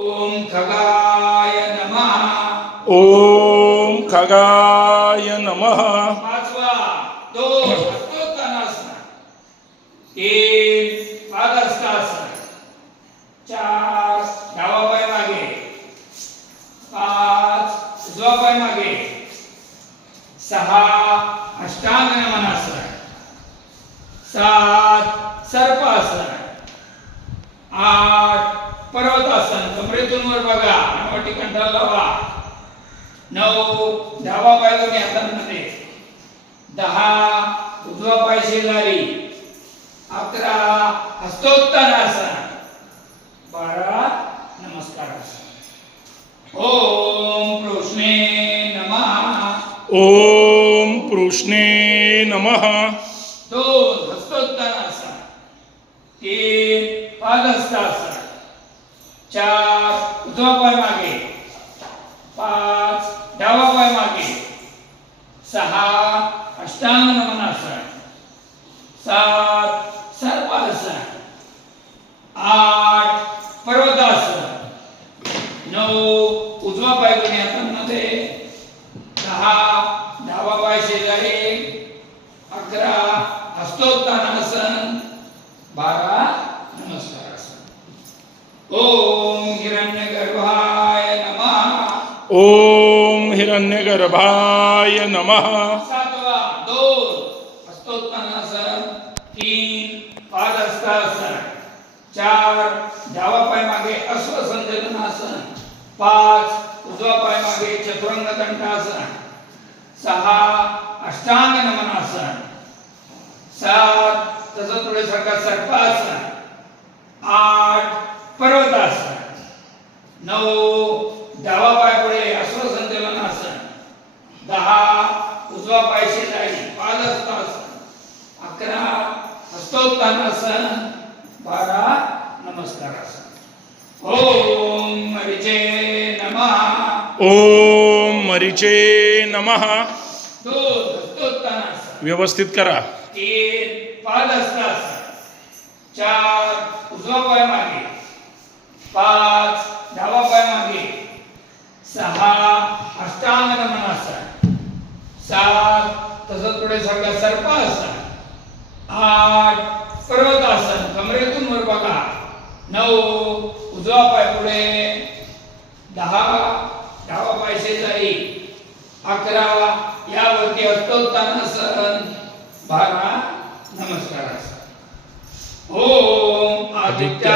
ओम खगाय नमः। ओम खगाय नमः। पाचवा तो हस्तोत्तानासन, तीन पादहस्तासन, चार डावा पाय मागे, पाच उजवा पाय मागे, सहा अष्टांग नमनासन, सात सर्पासन, आठ पर्वतासन कमरेतून वर बघा, नवटी कंठाला लावा, नऊ डावा पाय दोन्ही हातांमध्ये, दहा उजवा पाय शेजारी, अकरा हस्तोत्तानासन, बारा नमस्कारासन। ओम कृष्णे नमः। ओम कृष्णे नमः। दोन हस्तोत्तानासन, तीन पादहस्तासन, चार उजवा पाय मागे, पाच डावा पाय मागे, सहा अष्टांग नमनासन, सात सर्पासन, आठ पर्वतासन, नऊ उजवा पाय दोन्ही हातांमध्ये, दहा डावा पाय शेजारी, अकरा हस्तोत्तानासन, बारा नमस्कारासन। ओम हिरण्यगर्भाय नमः। ओम हिरण्यगर्भाय नमः। सातवा दोन हस्तोत्तानासन, तीन पादहस्तासन, चार डावा पाय मागे अश्वसंचलनासन, पाच उजवा पाय मागे चतुरंग दंडासन, सहा अष्टांग नमनासन, सात तसंच पुढे सारखा सर्पासन, आठ पर्वतासन, नऊ डावा पाय पुढे अश्वसंचलनासन, दहा उजवा पाय शेजारी पादहस्तासन, अकरा हस्तोत्तानासन, बारा नमस्कारासन। ओम मरीचे नमः। ओम मरीचे नमः। दोन हस्तोत्तानासन, व्यवस्थित करा। तीन पादहस्तासन, चार उजवा पाय मागे, पाच डावा पाय मागे, सहा अष्टांग नमनासन, सात तसंच पुढे सगळं सर्पासन, आठ पर्वतासन कमरेतून वर बघा, नऊ उजवा पाय पुढे, दहा डावा पाय शेजारी, अकरा यावरती हस्तोत्तानासन, बारा नमस्कारासन। ओम आदित्य